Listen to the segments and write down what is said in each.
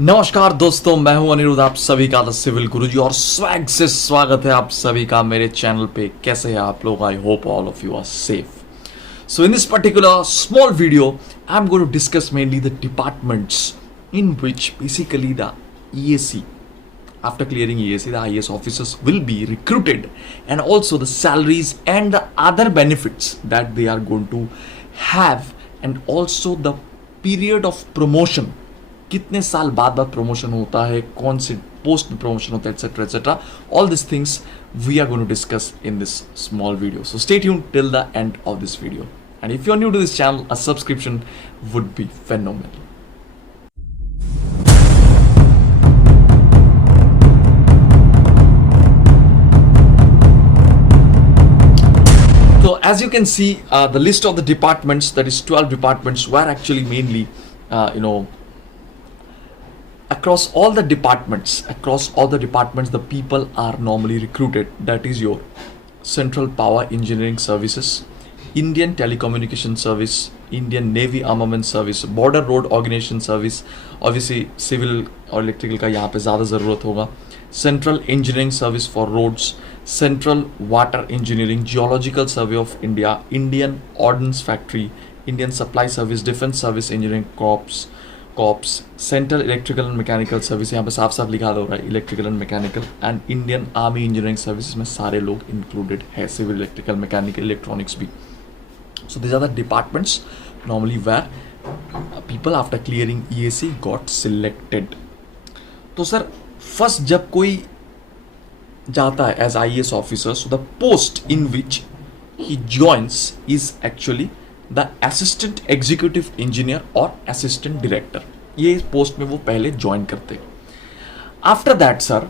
नमस्कार दोस्तों, मैं हूं अनिरुद्ध, आप सभी का द सिविल गुरुजी और स्वैग से स्वागत है आप सभी का मेरे चैनल पे। कैसे हैं आप लोग? I hope all of you are safe. So in this particular small video, I'm going to discuss mainly the departments in which basically the EAC, after clearing EAC, the IAS officers will be recruited, and also the salaries and the other benefits that they are going to have, and also the period of promotion. कितने साल बाद promotion होता है, कौन से post में promotion होता है, etcetera etcetera. All this things we are going to discuss in this small video. So stay tuned till the end of this video. And if you are new to this channel, a subscription would be phenomenal. So as you can see, the list of the departments, that is 12 departments, were actually mainly, across all the departments, the people are normally recruited. That is your Central Power Engineering Services, Indian Telecommunication Service, Indian Navy Armament Service, Border Road Organization Service. Obviously civil और electrical का यहाँ पे ज़्यादा ज़रूरत होगा. Central Engineering Service for Roads, Central Water Engineering, Geological Survey of India, Indian Ordnance Factory, Indian Supply Service, Defence Service Engineering Corps, central electrical and mechanical service, यहाँ पे साफ साफ लिखा हो रहा है electrical and mechanical, and Indian army engineering service में सारे लोग इंक्लूडेड है, सिविल, इलेक्ट्रिकल, मैकेनिकल, इलेक्ट्रॉनिक्स भी. So this are the departments normally where people after clearing EAC got selected. तो सर फर्स्ट जब कोई जाता है as IAS officer, so the post in which he joins is actually the assistant executive engineer और assistant director. ये post में वो पहले ज्वाइन करते हैं. आफ्टर दैट सर,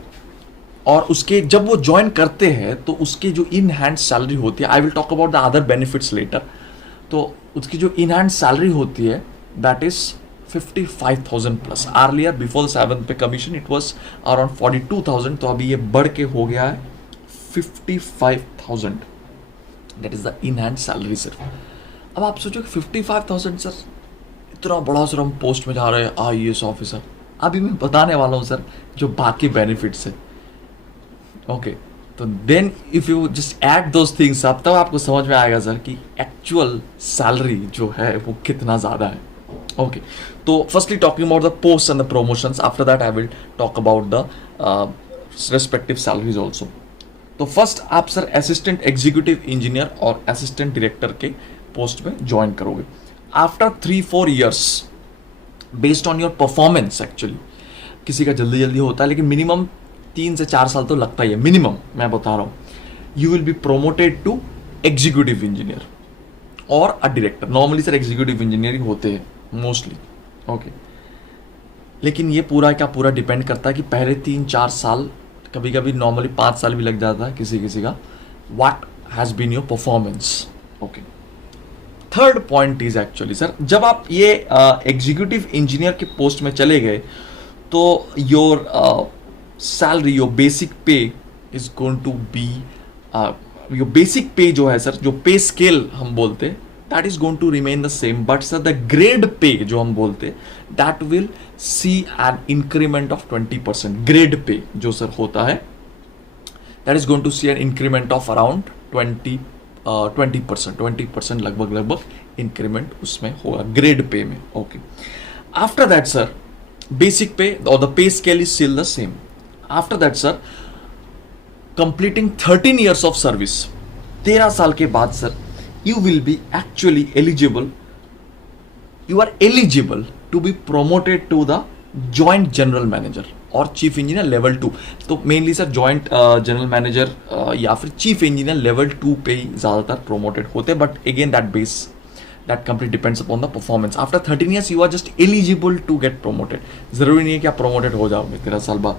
और उसके जब वो ज्वाइन करते हैं तो उसके जो इन हैंड सैलरी होती है, I will talk about the other benefits later. तो उसकी जो इन हैंड सैलरी होती है that is 55,000 plus. Earlier before the 7th pay commission it was around 42,000. तो अभी ये बढ़ के हो गया है 55,000. That is the in hand salary sir. अब आप सोचो 55,000 सर, इतना बड़ा सर हम पोस्ट में जा रहे हैं IAS ऑफिसर. अभी मैं बताने वाला हूँ सर जो बाकी बेनिफिट्स है. ओके, तो then if you just add those things up, तब आपको समझ में आएगा सर कि एक्चुअल सैलरी जो है वो कितना ज़्यादा है. ओके, तो firstly talking about the post and the promotions. After that I will talk about the respective salaries also. तो फर्स्ट आप सर असिस्टेंट एग्जीक्यूटिव इंजीनियर और असिस्टेंट डायरेक्टर के पोस्ट में ज्वाइन करोगे. After 3-4 years based on your performance, actually किसी का जल्दी जल्दी होता है लेकिन मिनिमम 3 से 4 साल तो लगता ही है, मिनिमम मैं बता रहा हूँ. You will be promoted to executive engineer और a director. Normally sir executive engineering होते हैं मोस्टली. ओके, लेकिन ये पूरा का पूरा डिपेंड करता है कि पहले 3-4 साल, कभी कभी नॉर्मली 5 साल भी लग जाता है किसी किसी का. What has been your performance. Okay, third point is actually sir, जब आप ये एग्जीक्यूटिव इंजीनियर के पोस्ट में चले गए तो your salary, your basic pay is going to be, your basic pay जो है सर, जो पे स्केल हम बोलते हैं, that is going to remain the same. But sir the grade pay जो हम बोलते हैं, that will see an increment of 20%. Grade pay जो सर होता है, that is going to see an increment of around 20% लगभग इंक्रीमेंट उसमें होगा ग्रेड पे में. Okay, after that sir basic pay और the pay scale is still the same. After that sir completing 13 years of service, 13 साल के बाद sir you will be actually eligible, you are eligible to be promoted to the joint general manager और chief engineer level 2. तो mainly sir joint general manager या फिर chief engineer level 2 पे ही ज़्यादातर promoted होते हैं. But again that complete depends upon the performance. After 13 years you are just eligible to get promoted. जरूरी नहीं है कि आप प्रोमोटेड हो जाओगे 13 साल बाद.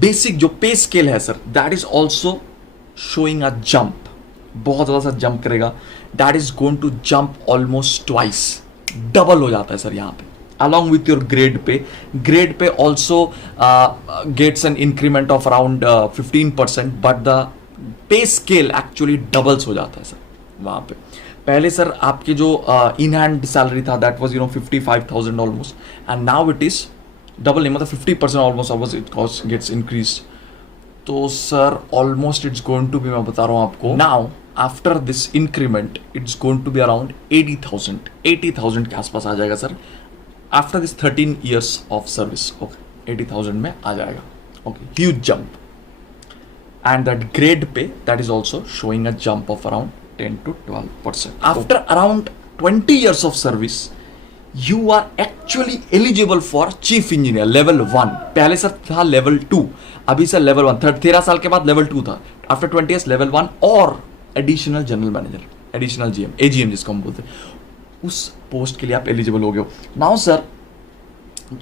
बेसिक जो पे स्केल है sir, that is also showing a jump, बहुत ज़्यादा सा जंप करेगा. That is going to jump almost twice, double हो जाता है सर यहाँ पे. Along with your grade pay also gets an increment of around 15%, but the pay scale actually doubles हो जाता है सर वहाँ पे. पहले सर आपके जो इन हैंड सैलरी था that was 55,000 almost, and now it is double नहीं मतलब 50% almost it cost gets increase. तो sir almost it's going to be, मैं बता रहा हूँ आपको now, after this increment it's going to be around 80,000 के आसपास आ जाएगा sir. After this 13 years of service, okay 80,000 में आ जाएगा. Okay, huge jump. And that grade pay, that is also showing a jump of around 10 to 12%. After around 20 years of service, you are actually eligible for chief engineer level 1. पहले sir था level 2, अभी sir level 1. 13 साल के बाद level 2 था. After 20 years level 1 और additional general manager, additional GM, AGM जिसको हम बोलते हैं, उस पोस्ट के लिए आप एलिजिबल हो गए हो. Now sir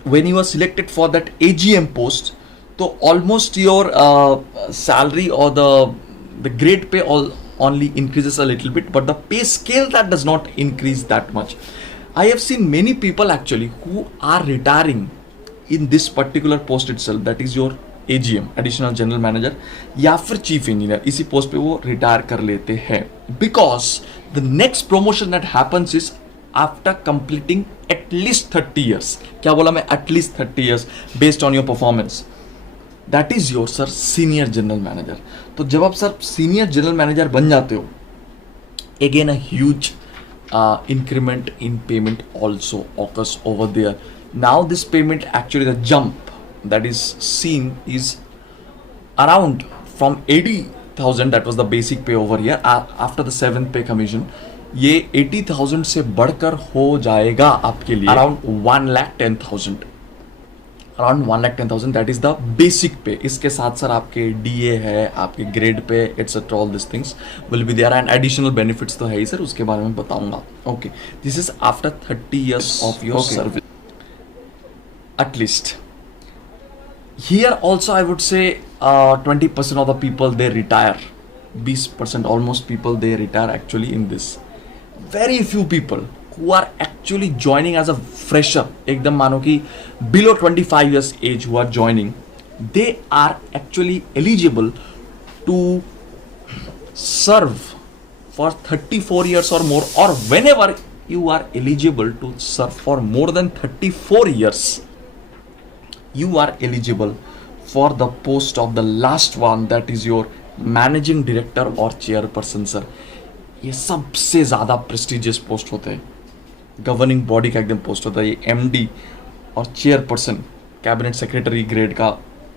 when you are selected for that AGM post, तो ऑलमोस्ट योर सैलरी और द ग्रेड पे only increases a little bit, but the pay scale that does not increase that much. I have seen many people actually who are retiring in this particular post itself, that is your AGM, additional general manager, या फिर chief engineer. इसी post पे वो retire कर लेते हैं, because the next promotion that happens is after completing at least 30 years. क्या बोला मैं? at least 30 years based on your performance. That is your sir senior general manager. तो जब आप सर सीनियर जनरल मैनेजर बन जाते हो, again a huge increment in payment also occurs over there. Now this payment actually the jump that is seen is around from 80,000, that was the basic pay over year. After the 7th pay commission ये 80,000 से बढ़कर हो जाएगा आपके लिए around 1,10,000. Around 1,10,000, that is the basic पे. इसके साथ सर आपके DA है, आपके grade pay, etcetera, all this things will be there, and additional benefits तो है ही सर, उसके बारे में बताऊंगा. Okay, this is after 30 years of your service at least. Here also I would say 20% of the people they retire. 20% almost people they retire actually in this. Very few people who are actually joining as a fresher, एकदम मानो कि below 25 years age who are joining, they are actually eligible to serve for 34 years or more, or whenever you are eligible to serve for more than 34 years, you are eligible for the post of the last one, that is your managing director or chairperson sir. ये सबसे ज़्यादा prestigious post होते हैं, governing body का एकदम post होता है. ये MD और चेयरपर्सन, कैबिनेट सेक्रेटरी ग्रेड का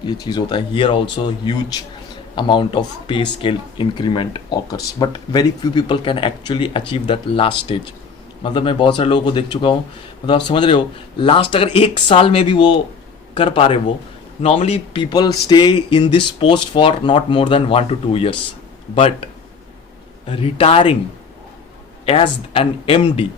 ये चीज़ होता है. Here also huge amount of पे scale increment occurs, but very few people can actually achieve that last stage. मतलब मैं बहुत सारे लोगों को देख चुका हूँ, मतलब आप समझ रहे हो, लास्ट अगर 1 साल में भी वो कर पा रहे, वो normally people stay in this post for not more than 1 to 2 years, but retiring as an MD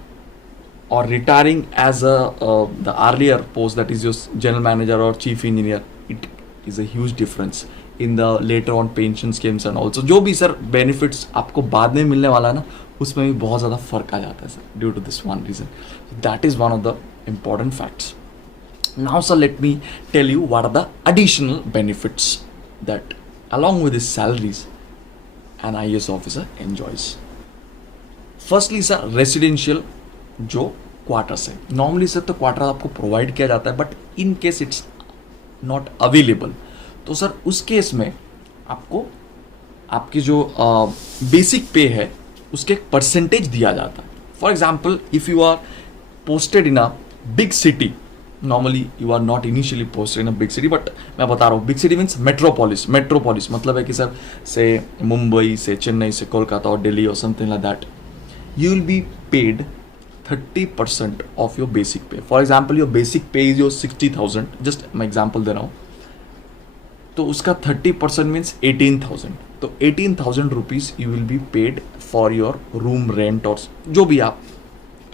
or retiring as the earlier post, that is your general manager or chief engineer, it is a huge difference in the later on pension schemes and also जो भी sir benefits आपको बाद में मिलने वाला है ना, उसमें भी बहुत ज़्यादा फर्क आ जाता है sir, due to this one reason. That is one of the important facts. Now sir, let me tell you what are the additional benefits that along with his salaries an IAS officer enjoys. Firstly sir, residential जो quarters है. Normally sir तो quarter आपको provide किया जाता है, but in case it's not available, तो sir उस case में आपको आपकी जो बेसिक पे है उसके एक परसेंटेज दिया जाता है. For example, if you are posted in a big city, normally you are not initially posted in a big city, but मैं बता रहा हूँ बिग सिटी मीन्स मेट्रोपोलिस मतलब है कि सर से मुंबई से चेन्नई से कोलकाता और दिल्ली और something like that, you will be paid 30% of your basic pay. For example, your basic pay is your 60,000. Just मैं example दे रहा हूँ. तो उसका 30% means 18,000. तो 18,000 rupees you will be paid for your room rent or जो भी आप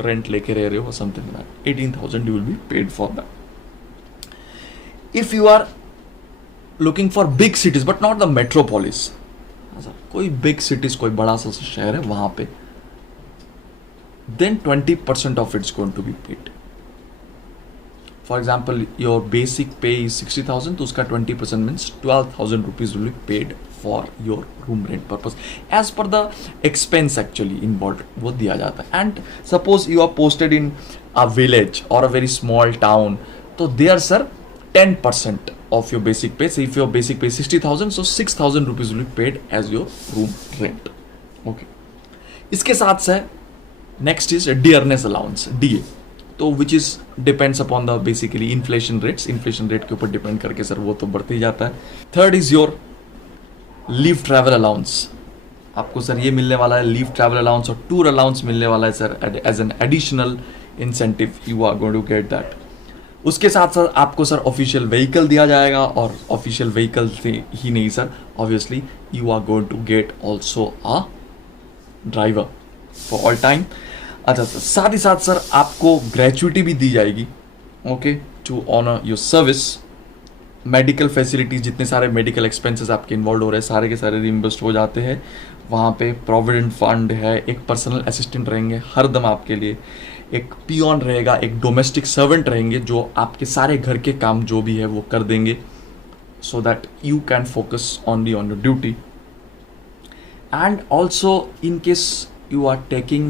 rent लेके रह रहे हो something like that. 18,000 you will be paid for that. If you are looking for big cities but not the metropolis, कोई big cities, कोई बड़ा सा शहर है वहाँ पे, then 20% of it's going to be paid. For example, your basic pay is 60,000, तो उसका 20% means 12,000 rupees will be paid for your room rent purpose as per the expense actually involved, वो दिया जाता है. And suppose you are posted in a village or a very small town, तो there sir 10% of your basic pay. So if your basic pay is 60,000, so 6,000 rupees will be paid as your room rent. Okay. इसके साथ से next is dearness allowance, DA, तो which is depends upon the basically inflation rates, inflation rate के ऊपर depend करके sir वो तो बढ़ते ही जाता है. Third is your leave travel allowance. आपको सर ये मिलने वाला है लीव ट्रैवल अलाउंस और टूर अलाउंस मिलने वाला है sir as an additional incentive. You are going to get that. उसके साथ साथ आपको सर ऑफिशियल व्हीकल दिया जाएगा, और ऑफिशियल व्हीकल से ही नहीं sir, obviously you are going to get also a driver for all time. अच्छा सर, साथ ही साथ सर आपको ग्रेचुइटी भी दी जाएगी, okay, to honour your service. Medical facilities, जितने सारे मेडिकल एक्सपेंसेस आपके इन्वॉल्व हो रहे हैं सारे के सारे रिइम्बर्स्ड हो जाते हैं. वहाँ पे प्रोविडेंट फंड है, एक पर्सनल असिस्टेंट रहेंगे हर दम आपके लिए, एक पियोन रहेगा, एक डोमेस्टिक सर्वेंट रहेंगे जो आपके सारे घर के काम जो भी है वो कर देंगे, so that you can focus only on your duty. And also in case you are taking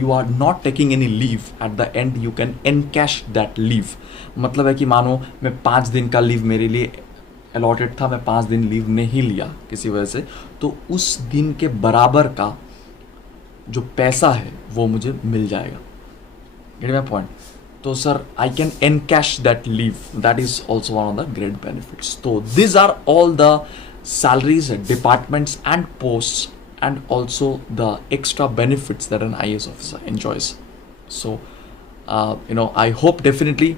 you are not taking any leave at the end, you can encash that leave. मतलब है कि मानो मैं 5 दिन का लीव मेरे लिए allotted था, मैं 5 दिन लीव नहीं लिया किसी वजह से, तो उस दिन के बराबर का जो पैसा है वो मुझे मिल जाएगा. Get my point? तो sir I can encash that leave, that is also one of the great benefits. तो this are all the salaries, departments and posts, and also the extra benefits that an IAS officer enjoys. So I hope definitely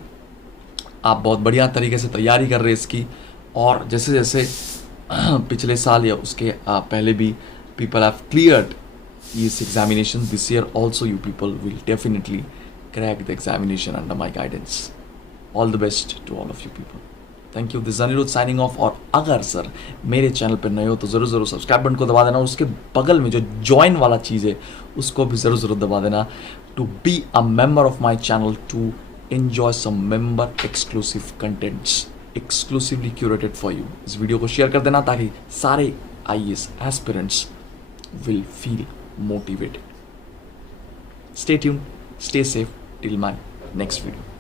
आप बहुत बढ़िया तरीके से तैयारी कर रहे हैं इसकी, और जैसे जैसे पिछले साल या उसके पहले भी people have cleared this examination, this year also you people will definitely crack the examination under my guidance. All the best to all of you people. Thank you. This Anirudh signing off. और अगर sir मेरे channel पर नए हो तो ज़रूर subscribe button को दबा देना, और उसके बगल में जो ज्वाइन वाला चीज़ है उसको भी ज़रूर दबा देना, to be a member of my channel, to enjoy some member exclusive contents exclusively curated for you. इस वीडियो को शेयर कर देना ताकि सारे IAS aspirants will feel motivated. Stay tuned, stay safe till my next video.